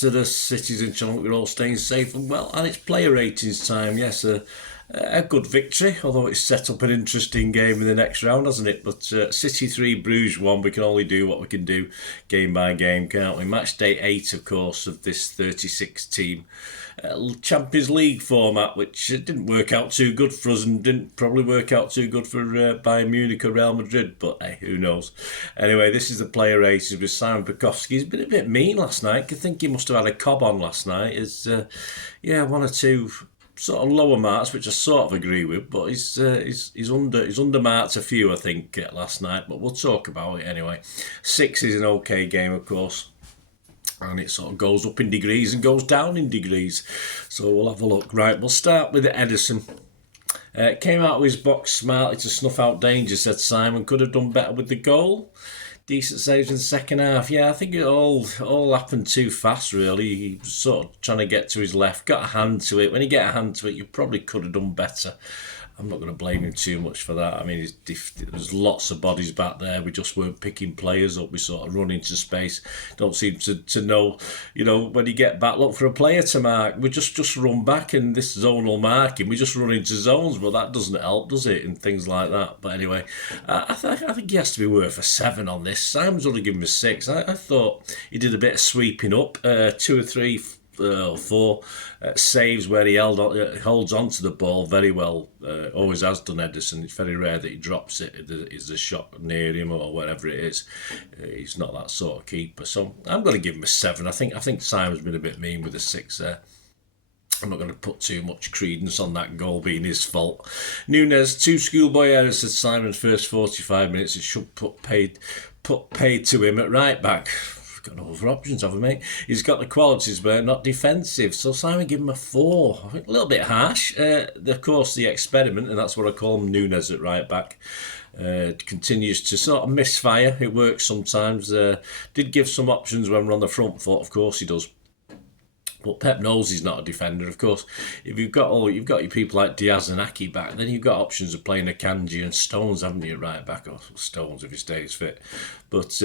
to the cities in Channel. We're all staying safe and well, and it's player ratings time. Yes, a good victory, although it's set up an interesting game in the next round, hasn't it? But City 3, Bruges 1, we can only do what we can do game by game, can't we? Match day 8, of course, of this 36 team Champions League format, which didn't work out too good for us and didn't probably work out too good for Bayern Munich or Real Madrid, but hey, who knows? Anyway, this is the player ratings with Simon Bajkowski. He's been a bit mean last night. I think he must have had a cob on last night. One or two sort of lower marks, which I sort of agree with, but he's undermarked a few, I think, last night, but we'll talk about it anyway. 6 is an okay game, of course, and it sort of goes up in degrees and goes down in degrees, so we'll have a look. Right, we'll start with Edison. Came out of his box smartly to snuff out danger, said Simon. Could have done better with the goal. Decent saves in the second half. Yeah, I think it all happened too fast, really. He was sort of trying to get to his left, got a hand to it. When you get a hand to it, you probably could have done better. I'm not going to blame him too much for that. I mean, there's lots of bodies back there. We just weren't picking players up. We sort of run into space. Don't seem to know, when you get back, look for a player to mark. We just run back, and this zonal marking, we just run into zones, but that doesn't help, does it? And things like that. But anyway, I think he has to be worth a 7 on this. Simon's only given him a 6. I thought he did a bit of sweeping up, 2 or 3 4 saves where he holds on to the ball very well. Always has done, Edison. It's very rare that he drops it. Is a shot near him or whatever it is. He's not that sort of keeper. So I'm going to give him a 7. I think Simon's been a bit mean with a 6 there. I'm not going to put too much credence on that goal being his fault. Nunes, 2 schoolboy errors at Simon's first 45 minutes. It should put paid to him at right back. Got no other options, have we, mate? He's got the qualities, but not defensive. So Simon gave him a 4. I think a little bit harsh. Of course, the experiment, and that's what I call him, Nunes at right back, continues to sort of misfire. It works sometimes. Did give some options when we're on the front foot. Of course he does. But Pep knows he's not a defender. Of course, if you've got your people like Diaz and Aki back, then you've got options of playing Akanji and Stones, haven't you, right back? Or Stones if he stays fit. But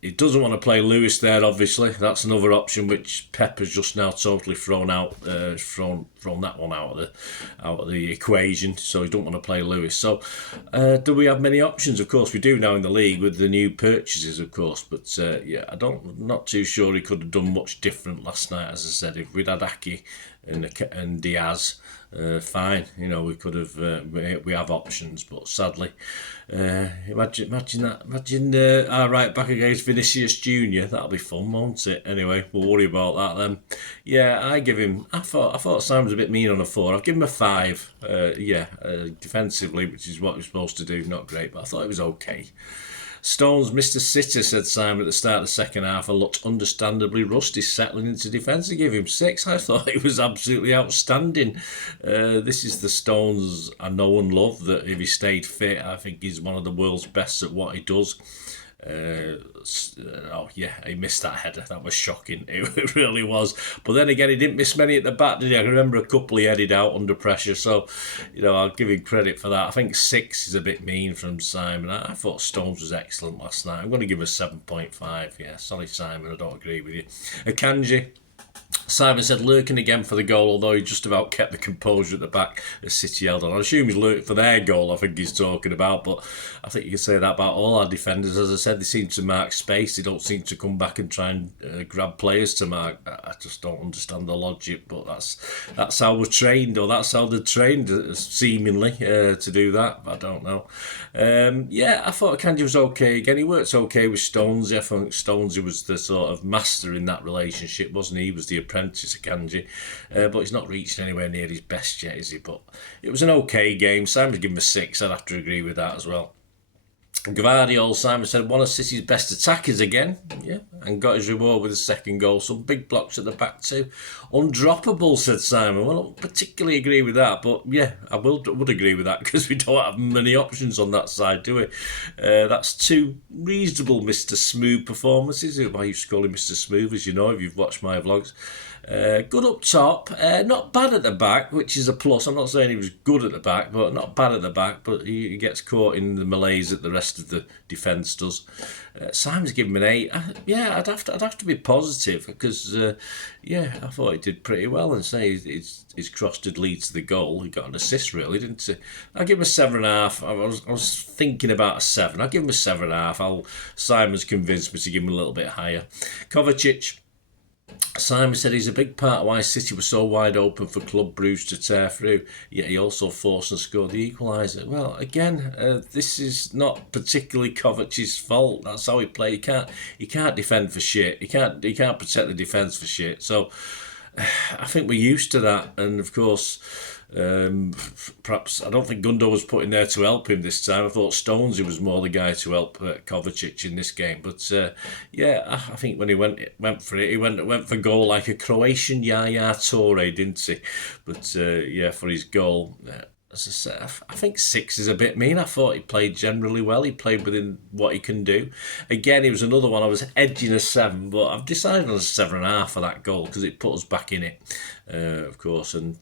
he doesn't want to play Lewis there, obviously. That's another option which Pep has just now totally thrown that one out of the equation. So he don't want to play Lewis. So do we have many options? Of course we do now in the league with the new purchases, of course. But I'm not too sure he could have done much different last night. As I said, if we'd had Aki and Diaz, fine. We could have. We have options, but sadly, imagine our right back against Vinicius Junior. That'll be fun, won't it? Anyway, we'll worry about that then. Yeah, I thought Sam was a bit mean on a 4. I'll give him a 5. Defensively, which is what we're supposed to do, not great, but I thought it was okay. Stones, Mr. Sitter, said Simon at the start of the second half, and looked understandably rusty settling into defence. I gave him 6. I thought he was absolutely outstanding. This is the Stones I know and love, that if he stayed fit, I think he's one of the world's best at what he does. He missed that header. That was shocking. It really was. But then again, he didn't miss many at the back, did he? I can remember a couple he headed out under pressure. So, I'll give him credit for that. I think 6 is a bit mean from Simon. I thought Stones was excellent last night. I'm going to give him a 7.5. Yeah, sorry, Simon. I don't agree with you. Akanji. Simon said lurking again for the goal, although he just about kept the composure at the back as City held on. I assume he's lurking for their goal, I think he's talking about, but I think you can say that about all our defenders. As I said, they seem to mark space. They don't seem to come back and try and grab players to mark. I just don't understand the logic, but that's how we're trained, or that's how they're trained, seemingly, to do that. I don't know. I thought Akanji was okay. Again, he worked okay with Stones. I think Stones was the sort of master in that relationship, wasn't he? He was the apprentice of Akanji, but he's not reached anywhere near his best yet, is he? But it was an okay game. Simon's given him a 6. I'd have to agree with that as well. Gvardiol, Simon said, one of City's best attackers again, and got his reward with a second goal. Some big blocks at the back too. Undroppable, said Simon. Well, I don't particularly agree with that, but I would agree with that, because we don't have many options on that side, do we? That's 2 reasonable Mr. Smooth performances. I used to call him Mr. Smooth, as you know, if you've watched my vlogs. Good up top, not bad at the back, which is a plus. I'm not saying he was good at the back, but not bad at the back. But he gets caught in the malaise that the rest of the defence does. Simon's given him an 8. Yeah, I'd have to be positive because I thought he did pretty well. And say his cross did lead to the goal. He got an assist, really, didn't he? I'll give him a 7.5. I was thinking about a 7. I'll give him a 7.5. Simon's convinced me to give him a little bit higher. Kovacic. Simon said he's a big part of why City was so wide open for Club Brugge to tear through, yet he also forced and scored the equaliser. Well, again, this is not particularly Kovacic's fault. That's how he played. He can't defend for shit. He can't protect the defence for shit. So I think we're used to that, and of course. Perhaps I don't think Gundo was put in there to help him this time. I thought Stonesy was more the guy to help Kovacic in this game. But I think when he went for it, he went for goal like a Croatian Yaya Toure, didn't he? But for his goal. As I said, I think 6 is a bit mean. I thought he played generally well. He played within what he can do. Again, he was another one. I was edging a 7, but I've decided on a 7.5 for that goal because it put us back in it, of course, and.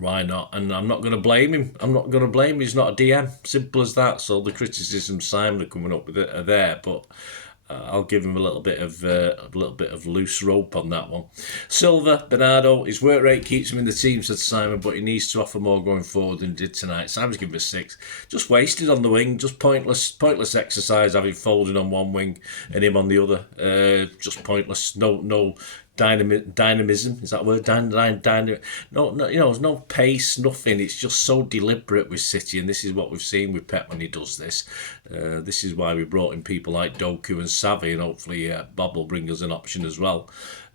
Why not? And I'm not going to blame him. He's not a DM. Simple as that. So the criticisms Simon are coming up with are there, but I'll give him a little bit of loose rope on that one. Silva, Bernardo, his work rate keeps him in the team, said Simon, but he needs to offer more going forward than he did tonight. Simon's giving him a 6. Just wasted on the wing. Just pointless exercise having Foden on one wing and him on the other. Just pointless. No. Dynamism, is that a word? No, there's no pace, nothing. It's just so deliberate with City, and this is what we've seen with Pep when he does this. This is why we brought in people like Doku and Savvy, and hopefully Bob will bring us an option as well.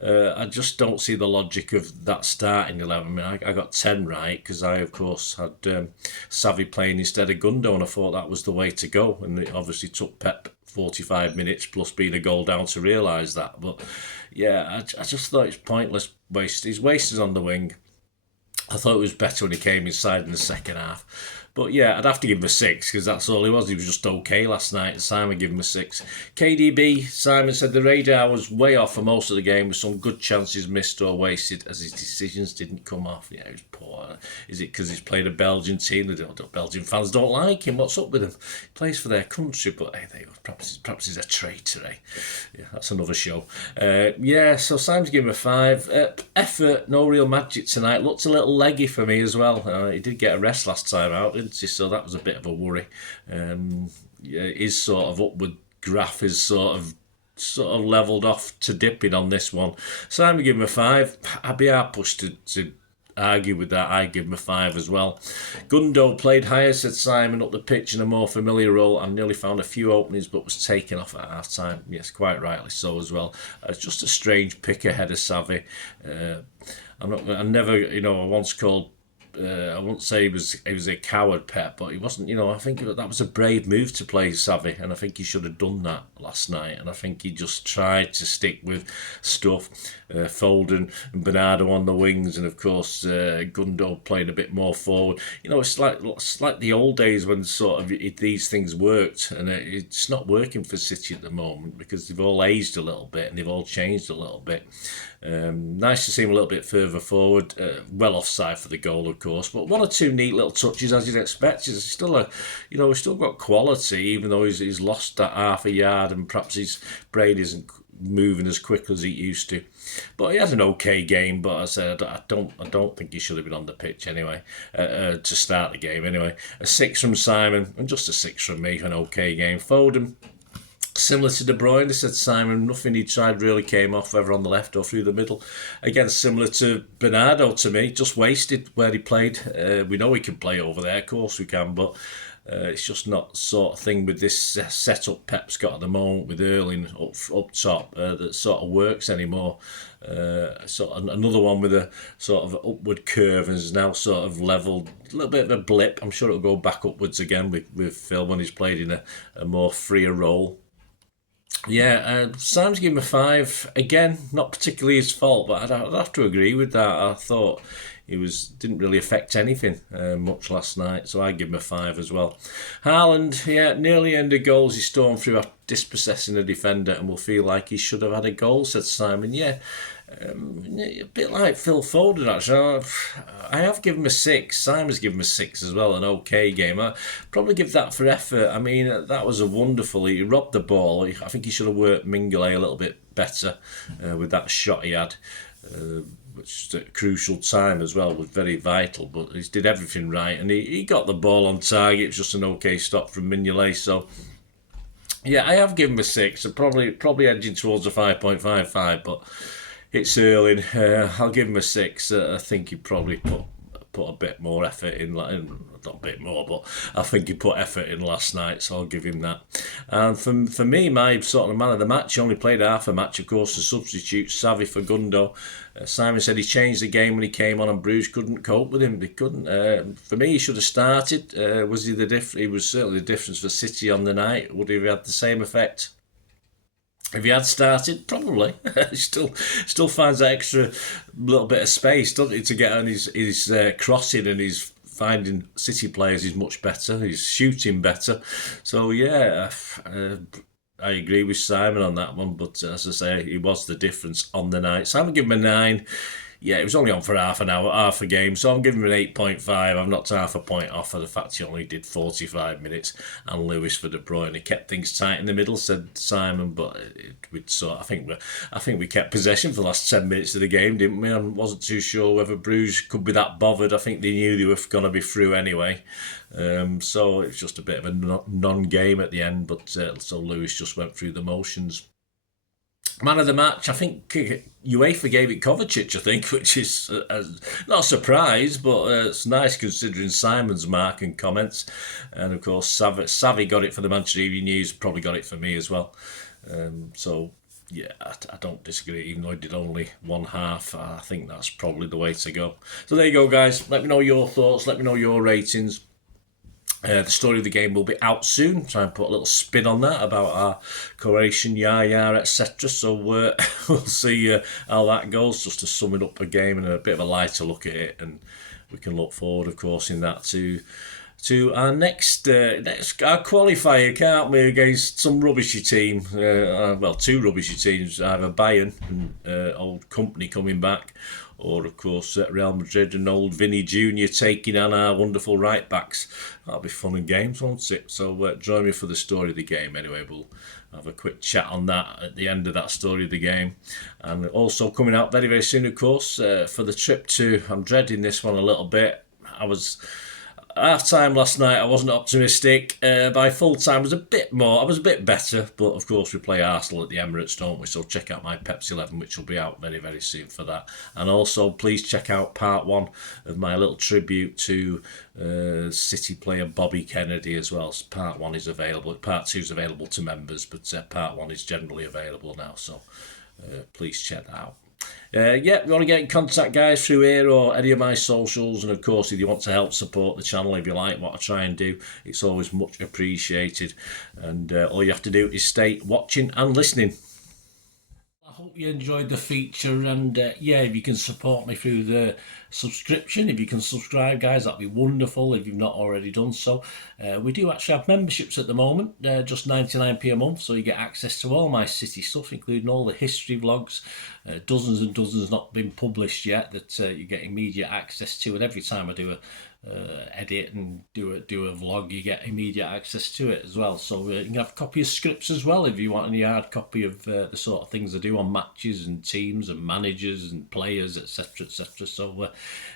I just don't see the logic of that starting 11. I mean, I got 10 right because I, of course, had Savvy playing instead of Gundo, and I thought that was the way to go. And it obviously took Pep 45 minutes plus being a goal down to realise that. But yeah, I just thought it's pointless waste. He's wasted on the wing. I thought it was better when he came inside in the second half. But yeah, I'd have to give him a 6 because that's all he was. He was just okay last night. Simon gave him a 6. KDB, Simon said the radar was way off for most of the game with some good chances missed or wasted as his decisions didn't come off. Yeah, he was poor. Is it because he's played a Belgian team? The Belgian fans don't like him. What's up with him? He plays for their country, but hey, perhaps he's a traitor, eh? Yeah, that's another show. So Simon's giving him a 5. Effort, no real magic tonight. Looked a little leggy for me as well. He did get a rest last time out, didn't he? So that was a bit of a worry. His sort of upward graph is sort of levelled off to dipping on this one. Simon gave him a 5. I'd be hard pushed to argue with that. I give him a 5 as well. Gundo played higher, said Simon, up the pitch in a more familiar role and nearly found a few openings but was taken off at half time. Yes, quite rightly so as well. It's just a strange pick ahead of Savvy. I once called I won't say he was a coward, Pep, but he wasn't. I think that was a brave move to play Savvy, and I think he should have done that last night. And I think he just tried to stick with stuff. Foden and Bernardo on the wings, and of course Gundo played a bit more forward. It's like the old days when sort of these things worked, and it's not working for City at the moment because they've all aged a little bit and they've all changed a little bit. Nice to see him a little bit further forward. Well offside for the goal, of course, but one or two neat little touches as you'd expect. He's still we've still got quality, even though he's lost that half a yard and perhaps his brain isn't moving as quick as he used to. But he had an okay game. But I said I don't think he should have been on the pitch anyway to start the game anyway. A 6 from Simon and just a 6 from me. An okay game. Foden. Similar to De Bruyne, said Simon, nothing he tried really came off, whether on the left or through the middle. Again, similar to Bernardo to me, just wasted where he played. We know he can play over there, of course we can, but it's just not sort of thing with this setup Pep's got at the moment with Erling up top that sort of works anymore. Another one with a sort of upward curve and is now sort of levelled, a little bit of a blip. I'm sure it'll go back upwards again with Phil when he's played in a more freer role. Yeah, Sam's giving him a 5. Again, not particularly his fault, but I'd have to agree with that. I thought he didn't really affect anything much last night, so I give him a 5 as well. Haaland, nearly ended goals he stormed through after dispossessing a defender and will feel like he should have had a goal, said Simon. Yeah, A bit like Phil Foden, actually. I have given him a 6. Simon's given him a 6 as well, an okay game. I probably give that for effort. I mean, that was a wonderful. He robbed the ball. I think he should have worked Mingale a little bit better with that shot he had. Which is at a crucial time as well, was very vital, but he did everything right, and he got the ball on target. It was just an okay stop from Mignolet, so yeah, I have given him a 6, and probably edging towards a 5.55, but it's early. I'll give him a 6. I think he probably put a bit more effort in, not a bit more, but I think he put effort in last night, so I'll give him that. And for me, my sort of man of the match, he only played half a match, of course, the substitute, Savvy for Gundo. Simon said he changed the game when he came on and Bruges couldn't cope with him. They couldn't. For me, he should have started. Was he the difference? He was certainly the difference for City on the night. Would he have had the same effect if he had started? Probably. He still finds that extra little bit of space, doesn't he, to get on his crossing, and his finding City players is much better. He's shooting better. So yeah, I agree with Simon on that one. But as I say, he was the difference on the night. So I'm gonna give him a 9. Yeah, it was only on for half an hour, half a game, so I'm giving him an 8.5. I've knocked half a point off for the fact he only did 45 minutes, and Lewis for De Bruyne. He kept things tight in the middle, said Simon, but I think we kept possession for the last 10 minutes of the game, didn't we? I wasn't too sure whether Bruges could be that bothered. I think they knew they were going to be through anyway. So it's just a bit of a non-game at the end, but so Lewis just went through the motions. Man of the match, I think UEFA gave it Kovacic, I think, which is not a surprise, but it's nice considering Simon's mark and comments. And of course, Savvy got it for the Manchester Evening News, probably got it for me as well. So, yeah, I don't disagree, even though he did only one half. I think that's probably the way to go. So there you go, guys. Let me know your thoughts, let me know your ratings. The story of the game will be out soon. Try and put a little spin on that about our Croatian yar, etc. So we'll see how that goes. Just to sum it up a game and a bit of a lighter look at it, and we can look forward, of course, in that to our next our qualifier, can't we? Against some rubbishy team. Well, two rubbishy teams. Either Bayern and old company coming back, or of course Real Madrid and old Vinny Jr. taking on our wonderful right backs. That'll be fun and games, won't it? So join me for the story of the game. Anyway, we'll have a quick chat on that at the end of that story of the game. And also coming out very, very soon, of course, for the trip to, I'm dreading this one a little bit. Half time last night, I wasn't optimistic. By full time, I was a bit better. But of course, we play Arsenal at the Emirates, don't we? So check out my Pepsi 11, which will be out very, very soon for that. And also, please check out part 1 of my little tribute to City player Bobby Kennedy as well. So part 1 is available. Part 2 is available to members, but part 1 is generally available now. So please check that out. Yeah, if you want to get in contact, guys, through here or any of my socials, and of course, if you want to help support the channel, if you like what I try and do, it's always much appreciated. And all you have to do is stay watching and listening. I hope you enjoyed the feature, and yeah, if you can support me through the subscription, if you can subscribe, guys, that'd be wonderful if you've not already done so. We do actually have memberships at the moment, just 99p a month, so you get access to all my City stuff, including all the history vlogs, dozens and dozens not been published yet that you get immediate access to, and every time I do a edit and do a vlog, you get immediate access to it as well. So you can have a copy of scripts as well if you want any hard copy of the sort of things I do on matches and teams and managers and players, etc, etc. So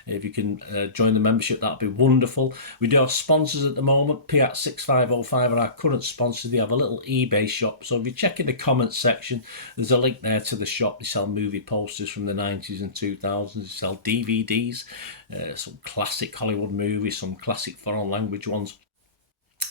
if you can join the membership, that'd be wonderful. We do have sponsors at the moment. Piat 6505 are our current sponsors. They have a little eBay shop, so if you check in the comments section, there's a link there to the shop. They sell movie posters from the 90s and 2000s. They sell DVDs, some classic Hollywood movies, some classic foreign language ones.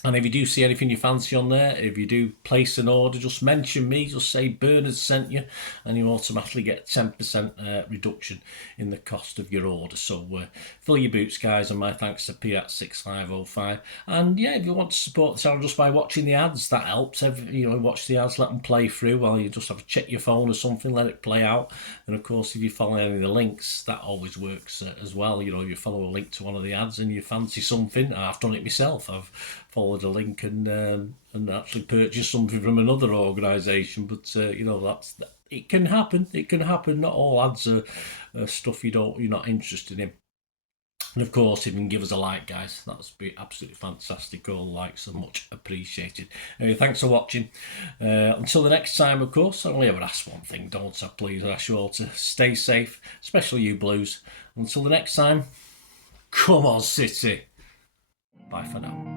And if you do see anything you fancy on there, if you do place an order, just mention me, just say Bernard sent you, and you automatically get 10% reduction in the cost of your order. So fill your boots, guys, and my thanks to Piat 6505. And yeah, if you want to support the channel just by watching the ads, that helps. Watch the ads, let them play through while you just have to check your phone or something, let it play out. And of course, if you follow any of the links, that always works as well. If you follow a link to one of the ads and you fancy something, I've done it myself. I've followed a link and actually purchased something from another organisation, but it can happen. It can happen. Not all ads are stuff you're not interested in. And of course, if you can give us a like, guys, that would be absolutely fantastic. All likes are much appreciated. Anyway, thanks for watching. Until the next time, of course, I only ever ask one thing, don't I? Please, I ask you all to stay safe, especially you Blues. Until the next time, come on, City. Bye for now.